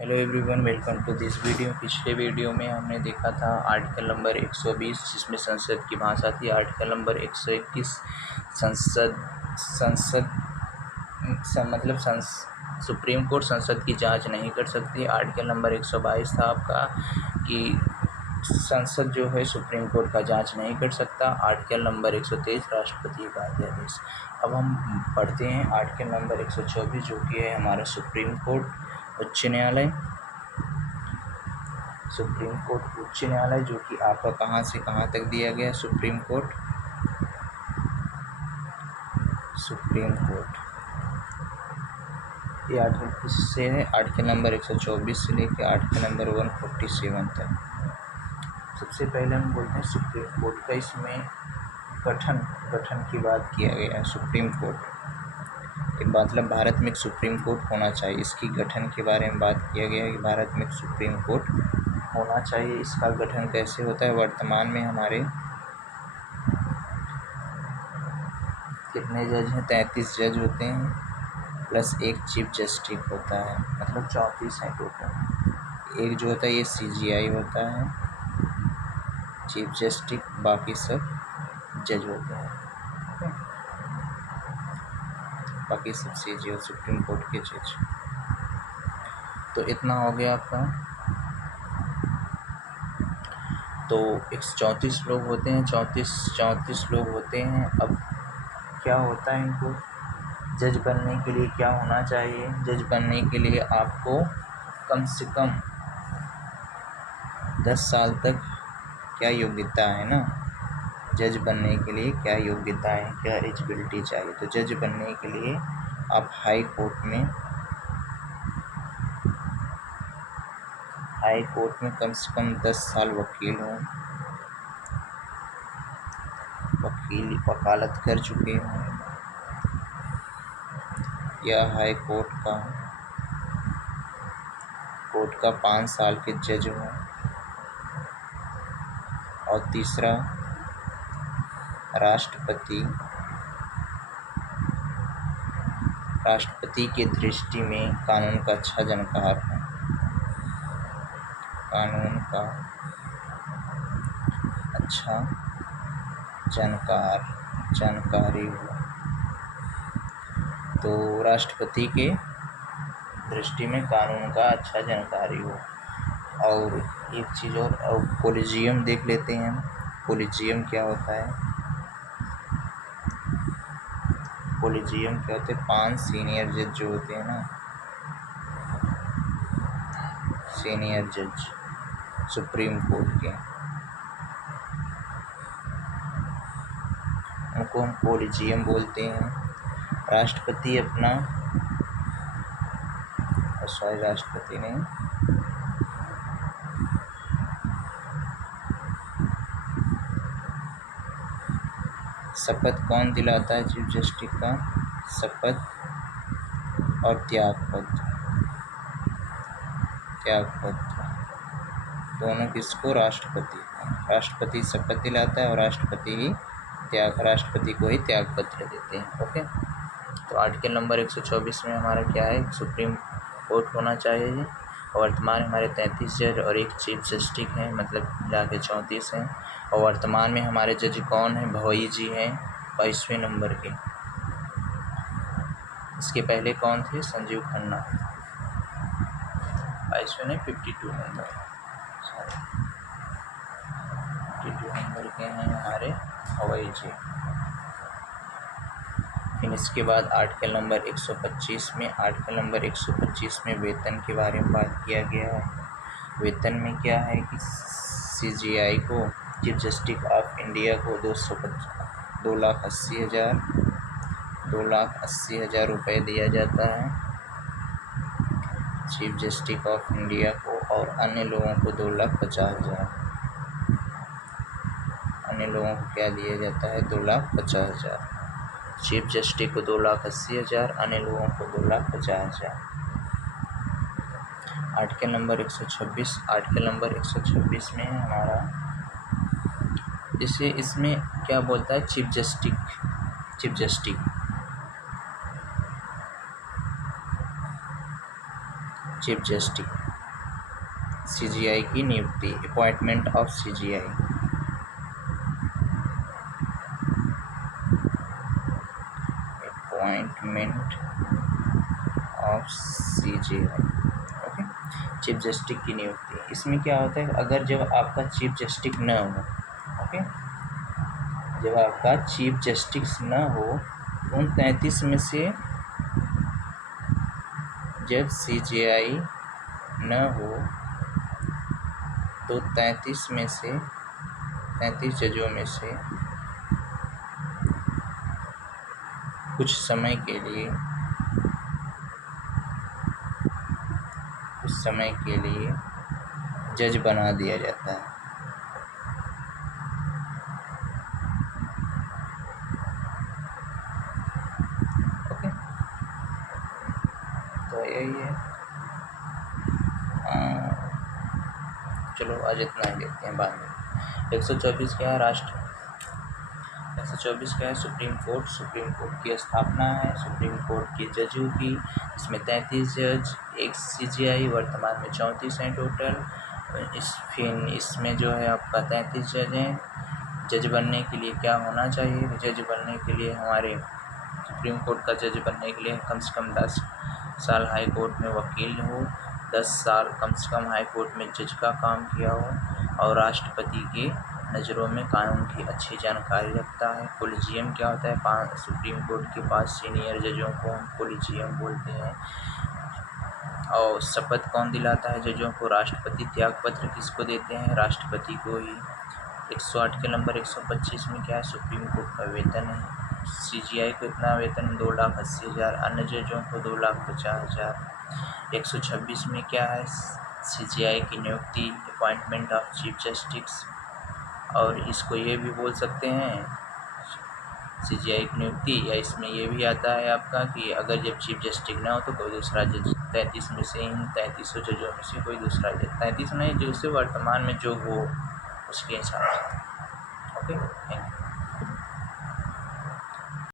Hello everyone, welcome to this video. पिछले video में हमने देखा था आर्टिकल नंबर 120 जिसमें संसद की भाषा थी। आर्टिकल नंबर 121 संसद संसद सुप्रीम कोर्ट संसद की जांच नहीं कर सकती। आर्टिकल नंबर 122 था आपका कि संसद जो है सुप्रीम कोर्ट का जांच नहीं कर सकता। आर्टिकल नंबर 123 राष्ट्रपति का अध्यादेश। अब हम पढ़ते हैं आर्टिकल नंबर 124 जो कि है हमारा सुप्रीम कोर्ट उच्च न्यायालय। सुप्रीम कोर्ट उच्च न्यायालय जो कि आपका कहाँ से कहाँ तक दिया गया है। सुप्रीम कोर्ट ये आर्टिकल किससे है? आर्टिकल नंबर 124 से लेकर आर्टिकल नंबर 147 तक। सबसे पहले हम बोलते हैं सुप्रीम कोर्ट का। इसमें गठन की बात किया गया है। सुप्रीम कोर्ट मतलब भारत में एक सुप्रीम कोर्ट होना चाहिए। इसकी गठन के बारे में बात किया गया है कि भारत में एक सुप्रीम कोर्ट होना चाहिए। इसका गठन कैसे होता है? वर्तमान में हमारे कितने जज हैं? 33 जज होते हैं प्लस एक चीफ जस्टिस होता है, मतलब 34 हैं टोटल। एक जो होता है ये CJI होता है, चीफ जस्टिस, बाकी सब जज होते हैं। बाकी सब CJI और सुप्रीम कोर्ट के जज। तो इतना हो गया आपका। तो 134 लोग होते हैं, 34 लोग होते हैं। अब क्या होता है इनको जज बनने के लिए क्या होना चाहिए? जज बनने के लिए आपको कम से कम 10 साल तक क्या योग्यता है ना, जज बनने के लिए क्या योग्यता है, क्या एलिजिबिलिटी चाहिए। तो जज बनने के लिए आप हाई कोर्ट में कम से कम 10 साल वकालत कर चुके हों, या हाई कोर्ट का 5 साल के जज हों। और तीसरा, राष्ट्रपति के दृष्टि में कानून का अच्छा जानकार हो, कानून का अच्छा जानकारी हो। तो राष्ट्रपति के दृष्टि में कानून का अच्छा जानकारी हो। और एक चीज़ और कोलिजियम देख लेते हैं हम। कोलिजियम क्या होता है? कोलिजियम क्या होते हैं? 5 सीनियर जज जो होते हैं ना, सीनियर जज सुप्रीम कोर्ट के, उनको हम कोलिजियम बोलते हैं। राष्ट्रपति नहीं, शपथ कौन दिलाता है चीफ जस्टिस का? शपथ और त्यागपत्र दोनों किसको? राष्ट्रपति शपथ दिलाता है और राष्ट्रपति को ही त्यागपत्र देते हैं। ओके। तो आर्टिकल नंबर 124 में हमारा क्या है? सुप्रीम कोर्ट होना चाहिए। वर्तमान में हमारे 33 जज और एक चीफ जस्टिस हैं, मतलब मिला के 34 हैं। और वर्तमान में हमारे जज कौन हैं? भवई जी हैं 22वें नंबर के। इसके पहले कौन थे? संजीव खन्ना। 22वें नहीं, 52 नंबर, 52 नंबर के हैं हमारे भवई जी। फिर इसके बाद आर्टिकल नंबर 125 में वेतन के बारे में बात किया गया है। वेतन में क्या है कि CJI को, चीफ जस्टिस ऑफ इंडिया को 2,80,000 रुपये दिया जाता है चीफ जस्टिस ऑफ इंडिया को। और अन्य लोगों को 2,50,000। अन्य लोगों को क्या दिया जाता है? 2,50,000। चीफ जस्टिस को 2,80,000, अन्य लोगों को 2,50,000। आर्टिकल नंबर 126 में है हमारा, जैसे इसमें क्या बोलता है? चीफ जस्टिस सीजीआई की नियुक्ति, appointment of CGI. Appointment of CGI, okay. Chief justice की नियुक्ति, इसमें क्या होता है, अगर जब आपका चीफ जस्टिस न हो, ओके, जब आपका चीफ जस्टिस न हो, उन 33 में से जब सीजीआई न हो तो 33 जजों में से कुछ समय के लिए जज बना दिया जाता है। ओके, तो यही है। चलो आज इतना ही देखते हैं बाद में। 124 क्या है, 124 क्या है, सुप्रीम कोर्ट की स्थापना है, सुप्रीम कोर्ट के जजों की, इसमें 33 जज, एक सीजीआई, वर्तमान में 34 हैं टोटल। इसमें जो है आपका 33 जज हैं। जज बनने के लिए क्या होना चाहिए, जज बनने के लिए हमारे सुप्रीम कोर्ट का जज बनने के लिए कम से कम 10 साल हाई कोर्ट में वकील हो, 10 साल कम से कम हाई कोर्ट में जज का काम किया हो, और राष्ट्रपति के नज़रों में कानून की अच्छी जानकारी रखता है। कोलिजियम क्या होता है, सुप्रीम कोर्ट के 5 सीनियर जजों को हम कोलिजियम बोलते हैं। और शपथ कौन दिलाता है जजों को, राष्ट्रपति। त्यागपत्र किसको देते हैं, राष्ट्रपति को ही। 108 के नंबर 125 में क्या है, सुप्रीम कोर्ट का वेतन है। सीजीआई को इतना वेतन 2,80,000, अन्य जजों को 2,50,000। 126 में क्या है, सीजीआई की नियुक्ति, अपॉइंटमेंट ऑफ चीफ जस्टिस। और इसको ये भी बोल सकते हैं सीजीआई की नियुक्ति, या इसमें ये भी आता है आपका कि अगर जब चीफ जस्टिस ना हो तो कोई दूसरा जज, 33 में से इन 33 जजों में से कोई दूसरा जज, 33 नहीं जो उससे वर्तमान में जो हो उसके हिसाब से। Okay, thank you.